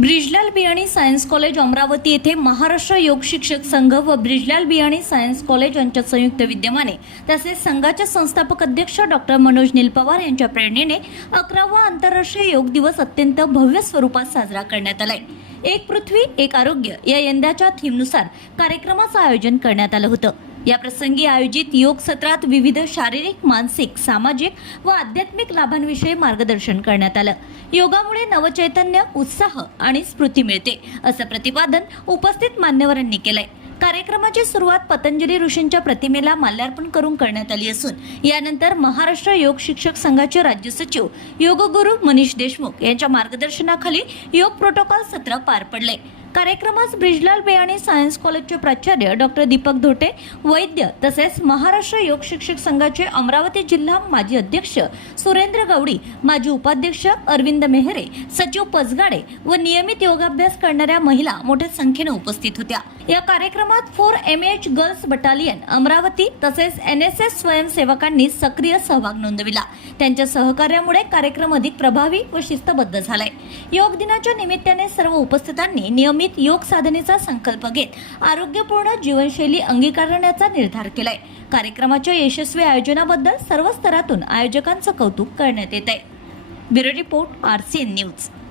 Brijlal Biyani science college Amravati येथे महाराष्ट्र योग शिक्षक संघ व ब्रिजलाल बियाणी सायन्स कॉलेज यांच्या संयुक्त विद्यमाने तसेच संघाचे संस्थापक अध्यक्ष डॉक्टर मनोज नीलपवार यांच्या प्रेरणेने अकरावा आंतरराष्ट्रीय योग दिवस अत्यंत भव्य स्वरूपात साजरा करण्यात आलाय. एक पृथ्वी एक आरोग्य या यंदाच्या थीमनुसार कार्यक्रमाचं आयोजन करण्यात आलं होतं. या प्रसंगी आयोजित योग सत्रात विविध शारीरिक मानसिक सामाजिक व आध्यात्मिक लाभांविषयी मार्गदर्शन करण्यात आलं. योगामुळे नवचैतन्य उत्साह आणि स्फूर्ती मिळते असं प्रतिपादन उपस्थित मान्यवरांनी केलंय. कार्यक्रमाची सुरुवात पतंजली ऋषींच्या प्रतिमेला माल्यार्पण करून करण्यात आली असून यानंतर महाराष्ट्र योग शिक्षक संघाचे राज्य सचिव योगगुरू मनीष देशमुख यांच्या मार्गदर्शनाखाली योग प्रोटोकॉल सत्र पार पडले कार्यक्रमास ब्रिजलाल बे आणि सायन्स कॉलेजचे प्राचार्य डॉक्टर दीपक धोटे वैद्य तसेच महाराष्ट्र योग शिक्षक संघाचे अमरावती जिल्हा माजी अध्यक्ष सुरेंद्र गवडी माजी उपाध्यक्ष अरविंद मेहरे सचिव पसगाडे व नियमित योगाभ्यास करणाऱ्या महिला मोठ्या संख्येने उपस्थित होत्या. या कार्यक्रमात four M H girls battalion Amravati तसेच एन एस एस स्वयंसेवकांनी सक्रिय सहभाग नोंदविला. त्यांच्या सहकार्यामुळे कार्यक्रम अधिक प्रभावी व शिस्तबद्ध झालाय. योग दिनाच्या निमित्ताने सर्व उपस्थितांनी नियमित योग साधनेचा संकल्प घेत आरोग्यपूर्ण जीवनशैली अंगीकारण्याचा निर्धार केलाय. कार्यक्रमाच्या यशस्वी आयोजनाबद्दल सर्व स्तरातून आयोजकांचं कौतुक करण्यात येत आहे bureau report R C N news.